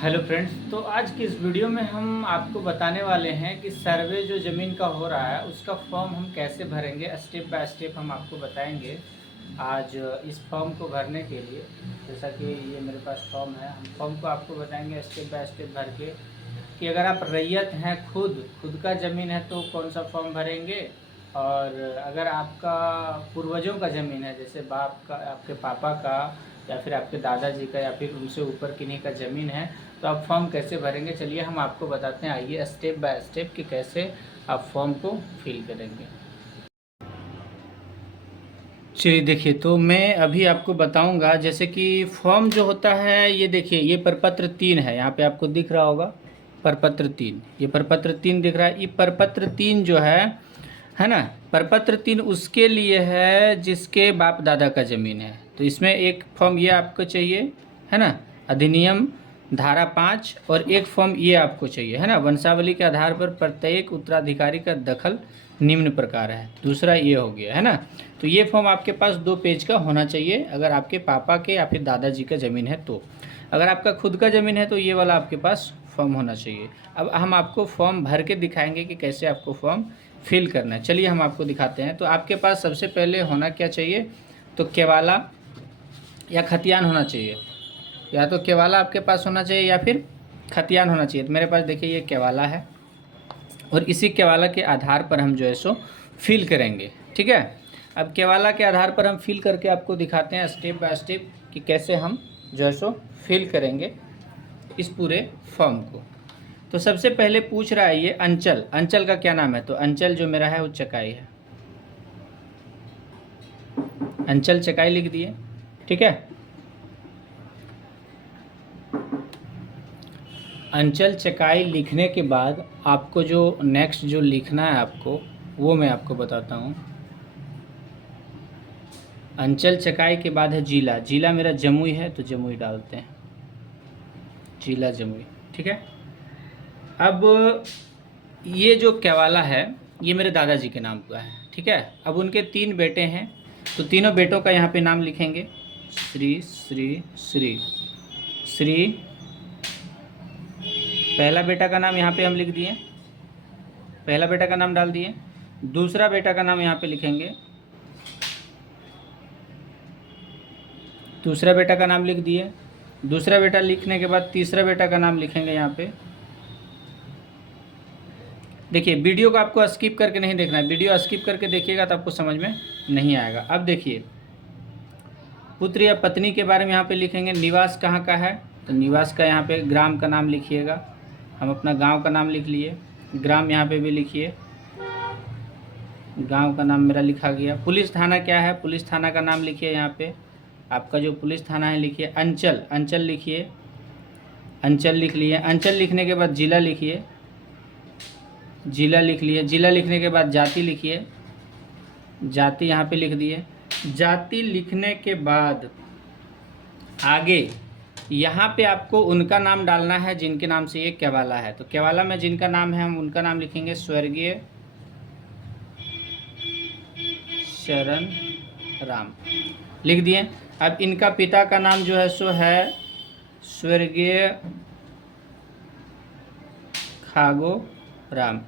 Hello friends, तो आज की इस वीडियो में हम आपको बताने वाले हैं कि सर्वे जो ज़मीन का हो रहा है उसका फॉर्म हम कैसे भरेंगे। स्टेप बाय स्टेप हम आपको बताएंगे आज इस फॉर्म को भरने के लिए। जैसा कि ये मेरे पास फॉर्म है, हम फॉर्म को आपको बताएंगे स्टेप बाय स्टेप भर के कि अगर आप रैयत हैं, खुद का ज़मीन है तो कौन सा फॉर्म भरेंगे, और अगर आपका पूर्वजों का ज़मीन है, जैसे बाप का, आपके पापा का, या फिर आपके दादाजी का, या फिर उनसे ऊपर किन्हीं का ज़मीन है, तो आप फॉर्म कैसे भरेंगे। चलिए हम आपको बताते हैं, आइए स्टेप बाय स्टेप कि कैसे आप फॉर्म को फिल करेंगे। चलिए देखिए, तो मैं अभी आपको बताऊंगा। जैसे कि फॉर्म जो होता है, ये देखिए, ये प्रपत्र 3 है, यहाँ पे आपको दिख रहा होगा प्रपत्र 3। ये प्रपत्र 3 दिख रहा है। ये प्रपत्र 3 जो है ना, प्रपत्र 3 उसके लिए है जिसके बाप दादा का ज़मीन है। तो इसमें एक फॉर्म ये आपको चाहिए, है ना, अधिनियम धारा 5, और एक फॉर्म ये आपको चाहिए, है ना, वंशावली के आधार पर प्रत्येक उत्तराधिकारी का दखल निम्न प्रकार है। दूसरा ये हो गया, है ना। तो ये फॉर्म आपके पास 2 पेज का होना चाहिए, अगर आपके पापा के या फिर दादाजी का ज़मीन है तो। अगर आपका खुद का ज़मीन है तो ये वाला आपके पास फॉर्म होना चाहिए। अब हम आपको फॉर्म भर के दिखाएंगे कि कैसे आपको फॉर्म फिल करना है। चलिए हम आपको दिखाते हैं। तो आपके पास सबसे पहले होना क्या चाहिए, तो केवाला या खतियान होना चाहिए। या तो केवाला आपके पास होना चाहिए या फिर खतियान होना चाहिए। तो मेरे पास देखिए ये केवाला है, और इसी केवाला के आधार पर हम जो है सो फिल करेंगे। ठीक है, अब केवाला के आधार पर हम फिल करके आपको दिखाते हैं स्टेप बाय स्टेप कि कैसे हम जो है सो फिल करेंगे इस पूरे फॉर्म को। तो सबसे पहले पूछ रहा है ये अंचल। अंचल का क्या नाम है, तो अंचल जो मेरा है वो चकाई है। अंचल चकाई लिख दिए। ठीक है, अंचल चकाई लिखने के बाद आपको जो नेक्स्ट जो लिखना है आपको, वो मैं आपको बताता हूँ। अंचल चकाई के बाद है जिला। जिला मेरा जमुई है, तो जमुई डालते हैं, जिला जमुई। ठीक है, अब ये जो केवाला है ये मेरे दादाजी के नाम का है। ठीक है, अब उनके 3 बेटे हैं, तो तीनों बेटों का यहाँ पे नाम लिखेंगे। श्री श्री श्री श्री। पहला बेटा का नाम यहाँ पे हम लिख दिए, पहला बेटा का नाम डाल दिए। दूसरा बेटा का नाम यहाँ पे लिखेंगे, दूसरा बेटा का नाम लिख दिए। दूसरा बेटा लिखने के बाद तीसरा बेटा का नाम लिखेंगे यहाँ पे। देखिए, वीडियो को आपको स्किप करके नहीं देखना है, वीडियो स्किप करके देखिएगा तो आपको समझ में नहीं आएगा। अब देखिए, पुत्र या पत्नी के बारे में यहाँ पे लिखेंगे। निवास कहाँ का है, तो निवास का यहाँ पे ग्राम का नाम लिखिएगा। हम अपना गांव का नाम लिख लिए, ग्राम यहाँ पे भी लिखिए, गांव का नाम मेरा लिखा गया। पुलिस थाना क्या है, पुलिस थाना का नाम लिखिए यहाँ पे, आपका जो पुलिस थाना है लिखिए। अंचल, अंचल लिखिए, अंचल लिख लिए। अंचल लिखने के बाद जिला लिखिए, जिला लिख लिए। जिला लिखने के बाद जाति लिखिए, जाति यहाँ पे लिख दिए। जाति लिखने के बाद आगे यहाँ पे आपको उनका नाम डालना है जिनके नाम से ये केवाला है। तो केवाला में जिनका नाम है हम उनका नाम लिखेंगे, स्वर्गीय शरण राम, लिख दिए। अब इनका पिता का नाम जो है सो है स्वर्गीय खागो राम,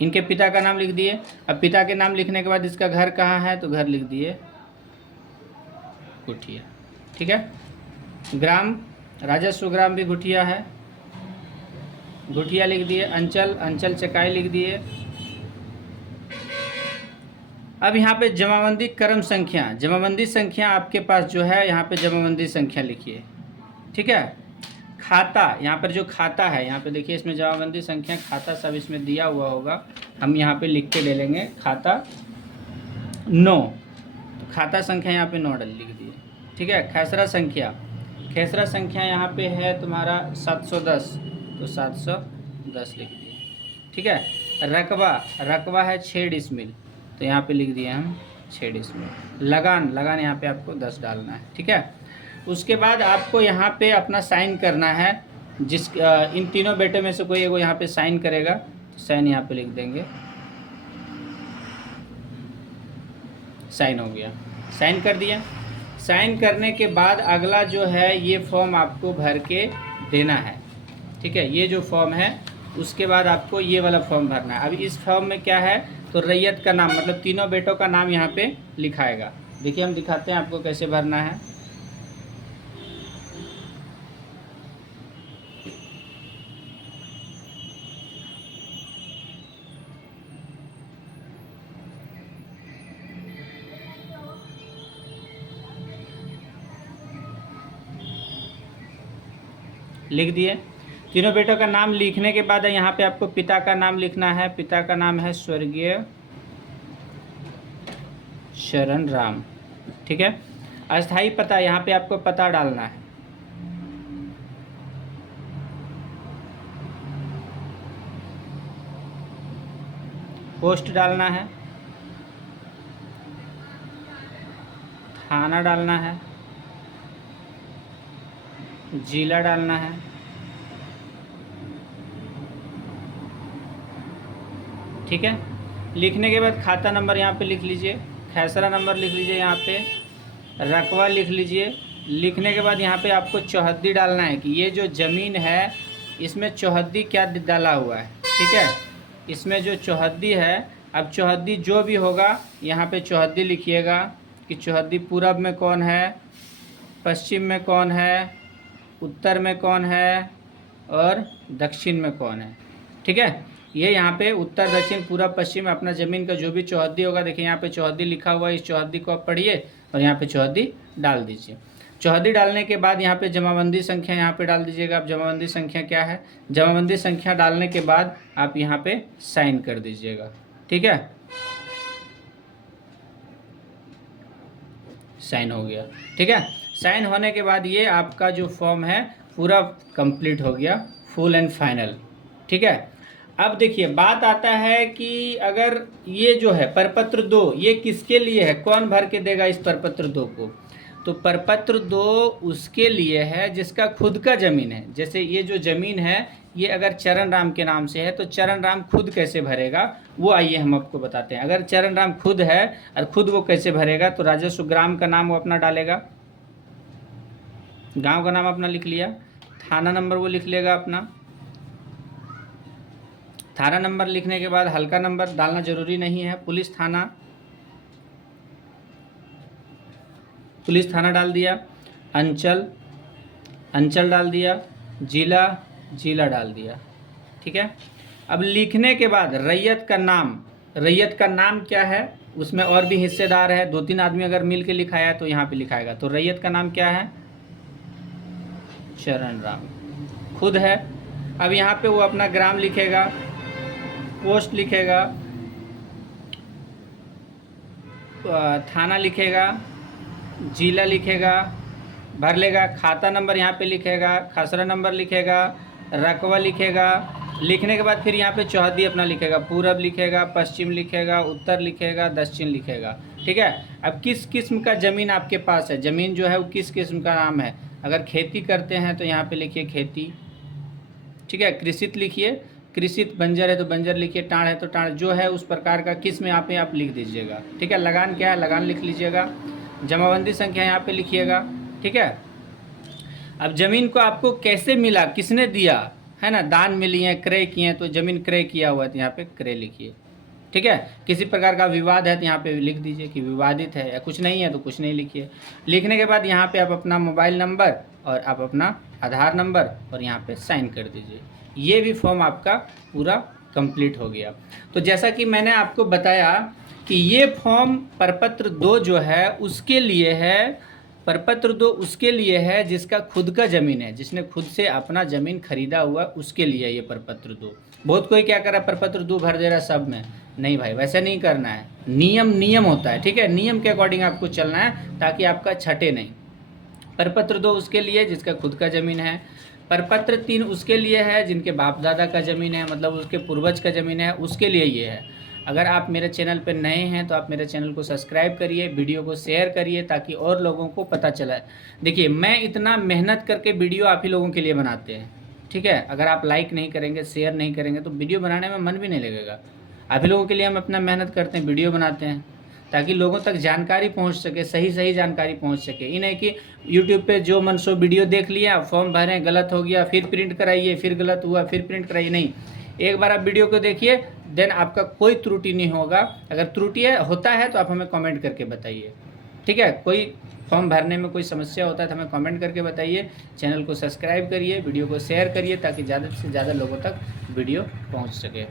इनके पिता का नाम लिख दिए। अब पिता के नाम लिखने के बाद इसका घर कहाँ है, तो घर लिख दिए गुठिया। ठीक है, ग्राम, राजस्व ग्राम भी गुठिया है, गुठिया लिख दिए। अंचल, अंचल चकाई लिख दिए। अब यहाँ पे जमाबंदी क्रम संख्या, जमाबंदी संख्या आपके पास जो है यहाँ पे जमाबंदी संख्या लिखिए। ठीक है, खाता, यहाँ पर जो खाता है यहाँ पे देखिए, इसमें जमाबंदी संख्या, खाता सब इसमें दिया हुआ होगा, हम यहाँ पे लिख के ले लेंगे। खाता 9, तो खाता संख्या यहाँ पे 9 लिख दिए। ठीक है, खेसरा संख्या, खेसरा संख्या यहाँ पे है तुम्हारा 710, तो 710 लिख दिए। ठीक है, रकबा, रकबा है 6 डिसमिल, तो यहाँ पे लिख दिए हम 6 डिसमिल। लगान, लगान यहाँ पे आपको 10 डालना है। ठीक है, उसके बाद आपको यहाँ पे अपना साइन करना है। जिस इन तीनों बेटे में से कोई एगो यहाँ पे साइन करेगा, तो साइन यहाँ पे लिख देंगे, साइन हो गया, साइन कर दिया। साइन करने के बाद अगला जो है ये फॉर्म आपको भर के देना है। ठीक है, ये जो फॉर्म है उसके बाद आपको ये वाला फॉर्म भरना है। अब इस फॉर्म में क्या है, तो रैयत का नाम मतलब तीनों बेटों का नाम यहाँ पे लिखाएगा। देखिए हम दिखाते हैं आपको कैसे भरना है। लिख दिए। तीनों बेटों का नाम लिखने के बाद यहाँ पे आपको पिता का नाम लिखना है। पिता का नाम है स्वर्गीय शरण राम। ठीक है, अस्थाई पता यहाँ पे आपको पता डालना है। पोस्ट डालना है, थाना डालना है, जिला डालना है, ठीक है। लिखने के बाद खाता नंबर यहाँ पे लिख लीजिए, खैसरा नंबर लिख लीजिए, यहाँ पे रकबा लिख लीजिए। लिखने के बाद यहाँ पे आपको चौहद्दी डालना है कि ये जो ज़मीन है इसमें चौहद्दी क्या डाला हुआ है। ठीक है, इसमें जो चौहद्दी है, अब चौहद्दी जो भी होगा यहाँ पे चौहद्दी लिखिएगा कि चौहद्दी पूरब में कौन है, पश्चिम में कौन है, उत्तर में कौन है और दक्षिण में कौन है। ठीक है, ये यहाँ पे उत्तर दक्षिण पूरब पश्चिम अपना ज़मीन का जो भी चौहद्दी होगा, देखिए यहाँ पे चौहद्दी लिखा हुआ है, इस चौहद्दी को आप पढ़िए और यहाँ पे चौहद्दी डाल दीजिए। चौहद्दी डालने के बाद यहाँ पे जमाबंदी संख्या यहाँ पे डाल दीजिएगा। अब जमाबंदी संख्या क्या है, जमाबंदी संख्या डालने के बाद आप यहाँ पे साइन कर दीजिएगा। ठीक है, साइन हो गया। ठीक है, साइन होने के बाद ये आपका जो फॉर्म है पूरा कंप्लीट हो गया, फुल एंड फाइनल। ठीक है, अब देखिए बात आता है कि अगर ये जो है परपत्र 2 ये किसके लिए है, कौन भर के देगा इस परपत्र 2 को, तो परपत्र 2 उसके लिए है जिसका खुद का ज़मीन है। जैसे ये जो ज़मीन है ये अगर चरण राम के नाम से है तो चरण राम खुद कैसे भरेगा वो आइए हम आपको बताते हैं। अगर चरण राम खुद है और खुद वो कैसे भरेगा, तो राजस्व ग्राम का नाम वो अपना डालेगा, गांव का नाम अपना लिख लिया, थाना नंबर वो लिख लेगा अपना। थाना नंबर लिखने के बाद हल्का नंबर डालना ज़रूरी नहीं है, पुलिस थाना डाल दिया, अंचल डाल दिया, जिला डाल दिया। ठीक है, अब लिखने के बाद रैयत का नाम क्या है, उसमें और भी हिस्सेदार है, 2-3 आदमी अगर मिल के लिखाया है तो यहाँ पे लिखाएगा। तो रैयत का नाम क्या है, चरण राम खुद है। अब यहाँ पे वो अपना ग्राम लिखेगा, पोस्ट लिखेगा, थाना लिखेगा, जिला लिखेगा, भर लेगा, खाता नंबर यहाँ पे लिखेगा, खसरा नंबर लिखेगा, रकबा लिखेगा। लिखने के बाद फिर यहाँ पे चौहद्दी अपना लिखेगा, पूरब लिखेगा, पश्चिम लिखेगा, उत्तर लिखेगा, दक्षिण लिखेगा। ठीक है, अब किस किस्म का ज़मीन आपके पास है, ज़मीन जो है वो किस किस्म का नाम है। अगर खेती करते हैं तो यहाँ पे लिखिए खेती। ठीक है, कृषित लिखिए, कृषित, बंजर है तो बंजर लिखिए, टाण है तो टाण, जो है उस प्रकार का किस्म यहाँ पे आप लिख दीजिएगा। ठीक है, लगान क्या है, लगान लिख लीजिएगा, जमाबंदी संख्या यहाँ पे लिखिएगा। ठीक है, अब ज़मीन को आपको कैसे मिला, किसने दिया, है ना, दान में लिए, क्रय किए, तो ज़मीन क्रय किया हुआ है तो यहाँ पे क्रय लिखिए। ठीक है, किसी प्रकार का विवाद है तो यहाँ पे लिख दीजिए कि विवादित है, या कुछ नहीं है तो कुछ नहीं लिखिए। लिखने के बाद यहाँ पे आप अपना मोबाइल नंबर और आप अपना आधार नंबर और यहाँ पे साइन कर दीजिए। ये भी फॉर्म आपका पूरा कंप्लीट हो गया। तो जैसा कि मैंने आपको बताया कि ये फॉर्म परपत्र 2 जो है उसके लिए है, परपत्र 2 उसके लिए है जिसका खुद का ज़मीन है, जिसने खुद से अपना ज़मीन खरीदा हुआ, उसके लिए ये परपत्र 2। बहुत कोई क्या कर रहा है, परपत्र 2 भर दे रहा है सब में, नहीं भाई वैसे नहीं करना है, नियम होता है। ठीक है, नियम के अकॉर्डिंग आपको चलना है ताकि आपका छटे नहीं। परपत्र 2 उसके लिए जिसका खुद का ज़मीन है, परपत्र 3 उसके लिए है जिनके बाप दादा का ज़मीन है, मतलब उसके पूर्वज का ज़मीन है, उसके लिए ये है। अगर आप मेरे चैनल पर नए हैं तो आप मेरे चैनल को सब्सक्राइब करिए, वीडियो को शेयर करिए ताकि और लोगों को पता चला। देखिए मैं इतना मेहनत करके वीडियो आप ही लोगों के लिए बनाते हैं। ठीक है, अगर आप लाइक नहीं करेंगे, शेयर नहीं करेंगे तो वीडियो बनाने में मन भी नहीं लगेगा। आप ही लोगों के लिए हम अपना मेहनत करते हैं, वीडियो बनाते हैं। ताकि लोगों तक जानकारी पहुंच सके, सही जानकारी पहुंच सके। ये नहीं कि यूट्यूब पे जो मन सो वीडियो देख लिया, फॉर्म भरें, गलत हो गया, फिर प्रिंट कराइए, फिर गलत हुआ, फिर प्रिंट कराइए। नहीं, एक बार आप वीडियो को देखिए, देन आपका कोई त्रुटि नहीं होगा। अगर त्रुटि होता है तो आप हमें कमेंट करके बताइए, ठीक है। कोई फॉर्म भरने में कोई समस्या होता है तो हमें कमेंट करके बताइए। चैनल को सब्सक्राइब करिए, वीडियो को शेयर करिए, ताकि ज़्यादा से ज़्यादा लोगों तक वीडियो पहुंच सके।